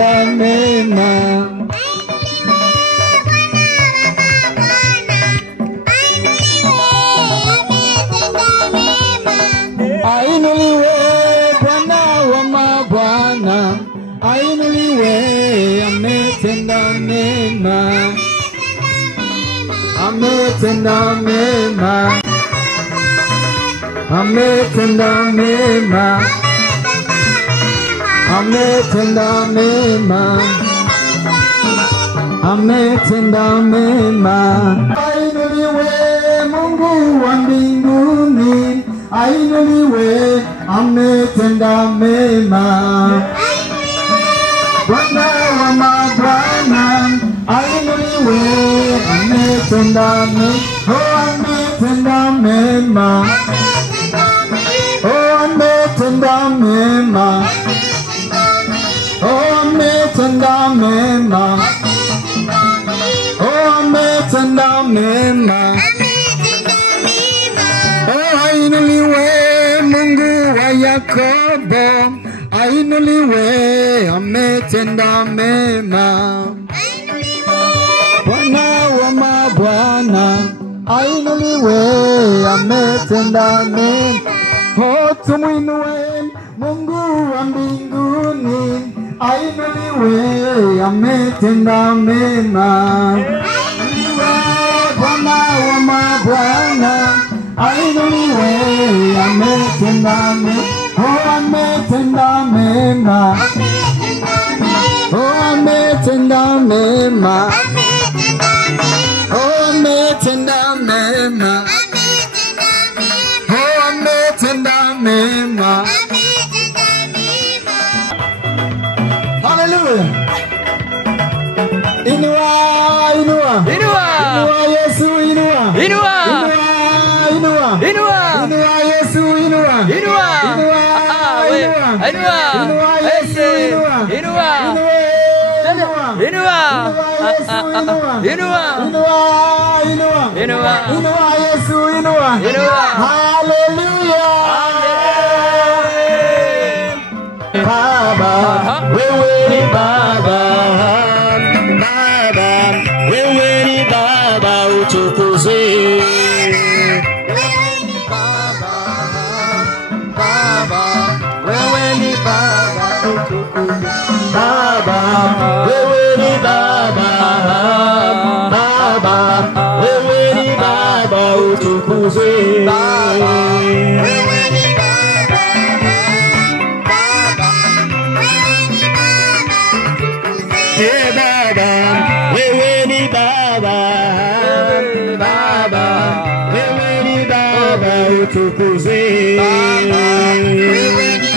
ametenda mema. Ainuliwe Bwana wa mabwana, ainuliwe, ametenda mema, ametenda mema, ametenda mema, ametenda mema, ametenda mema. Ainuliwe Mungu wa mbinguni, ainuliwe, ametenda mema. Bwana wa mabwana, ainuliwe, ametenda mema. Oh, ametenda mema. Oh, ametenda mema. Oh, ametenda mema. Oh, ametenda mema. Oh, ainuliwe Mungu wa Yakobo, ainuliwe, ametenda mema. Bwana wa mabwana, ainuliwe, ametenda mema. Oh, tumwinue Mungu wa mbinguni, ainuliwe, ametenda mema. Bwana wa mabwana, ainuliwe, ametenda mema. Oh, ametenda mema. Oh, ametenda mema. Oh, ametenda mema. Oh, ametenda mema. Hallelujah. Inua, inua. Inua. Inua Yesu, inua. Inua. Inua. Inua. Inua Yesu, inua. Inua. Inua. Inua. Inua Yesu, inua. Inua. Inua. Inua. Inua. Inua. Inua. Inua Yesu, inua. Inua. Hallelujah. Baba, wewe ni Baba. Baba, wewe ni Baba, utukuzwe. Baba, wewe ni Baba. Baba, wewe ni Baba, utukuzwe. Baba, wewe ni Baba. Baba, wewe ni Baba, utukuzwe. Baba, wewe ni Baba. Baba, wewe ni Baba, utukuzwe. Baba, wewe ni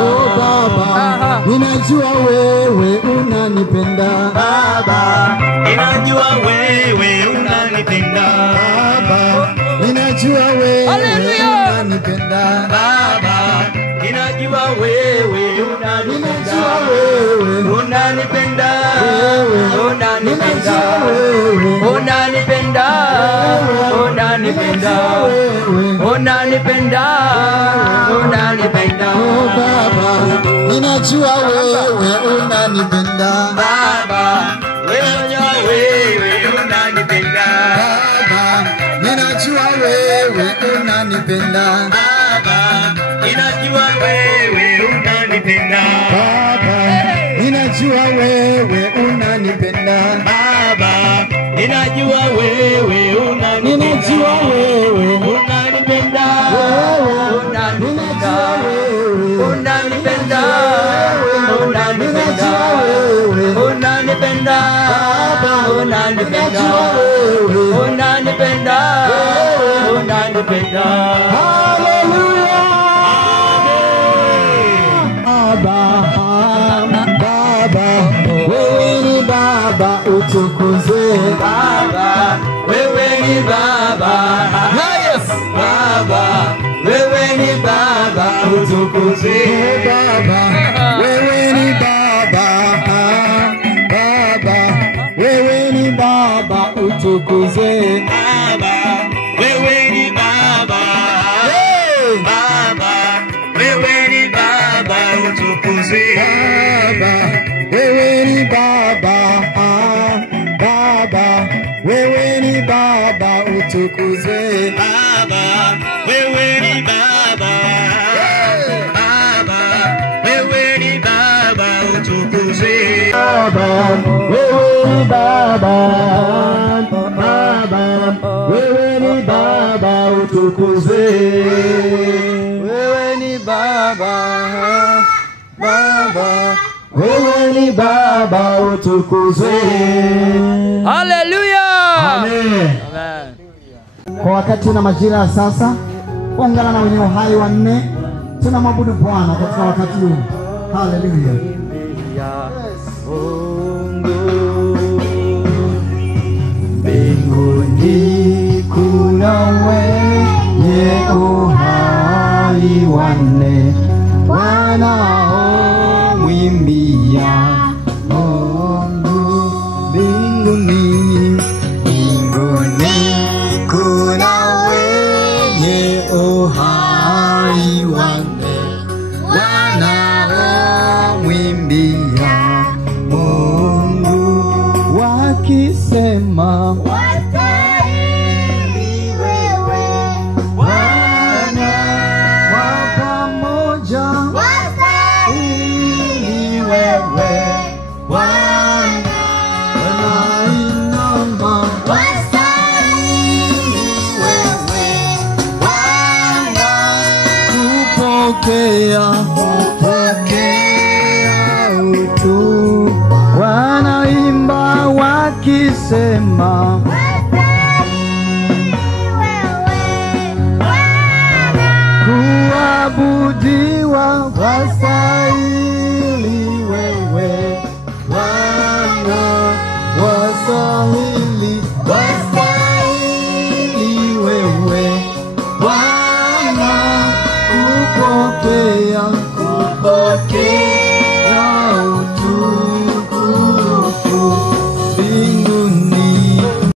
oh Baba, ninajua wewe unanipenda. Baba, ninajua wewe unanipenda. Baba, ninajua wewe unanipenda. Baba, ninajua wewe unanipenda. Unanipenda. Unanipenda. Unanipenda. Unanipenda. Unanipenda. Unanipenda. Oh Baba, ninajua wewe unanipenda. Baba, wewe unanipenda. Baba, ninajua wewe unanipenda. Baba, ninajua wewe unanipenda. Baba, ninajua wewe unanipenda. Baba, ninajua wewe unanipenda. Ninajua wewe unanipenda. Unanipenda. Unanipenda. Unanipenda. Unanipenda. Unanipenda. Unanipenda. Unanipenda. Hallelujah. Baba, utukuzwe. Baba, wewe ni Baba. Yes, Baba, wewe ni Baba, utukuzwe. Baba, wewe ni Baba. Baba, wewe ni Baba, utukuzwe. Baba, wewe ni Baba. Baba, wewe ni Baba, utukuzwe. Baba, wewe ni Baba. Baba, wewe ni Baba, utukuzwe. Baba, wewe ni Baba. Baba, wewe ni Baba, utukuzwe. Baba, wewe ni Baba. Baba, wewe ni Baba, utukuzwe. Wewe ni Baba. Baba, wewe ni Baba, utukuzwe. Hallelujah. Amen. Amen. Kwa wakati na majira ya sasa, ungana na wenye uhai wanne, tunamwabudu Bwana katika wakati huu. Hallelujah. Mbinguni kuna wenye uhai wanne wanaomwimbia Mungu. Mbinguni kuna wenye uhai wanne wanaomwimbia Mungu, wakisema wastahili wewe Bwana, wa pamoja wastahili wewe Bwana, wanainama wastahili wewe Bwana, kupokea utu, wanaimba wakisema kuabudiwa wastahili wewe Bwana, wastahili wewe Bwana, kupokea utukufu mbinguni.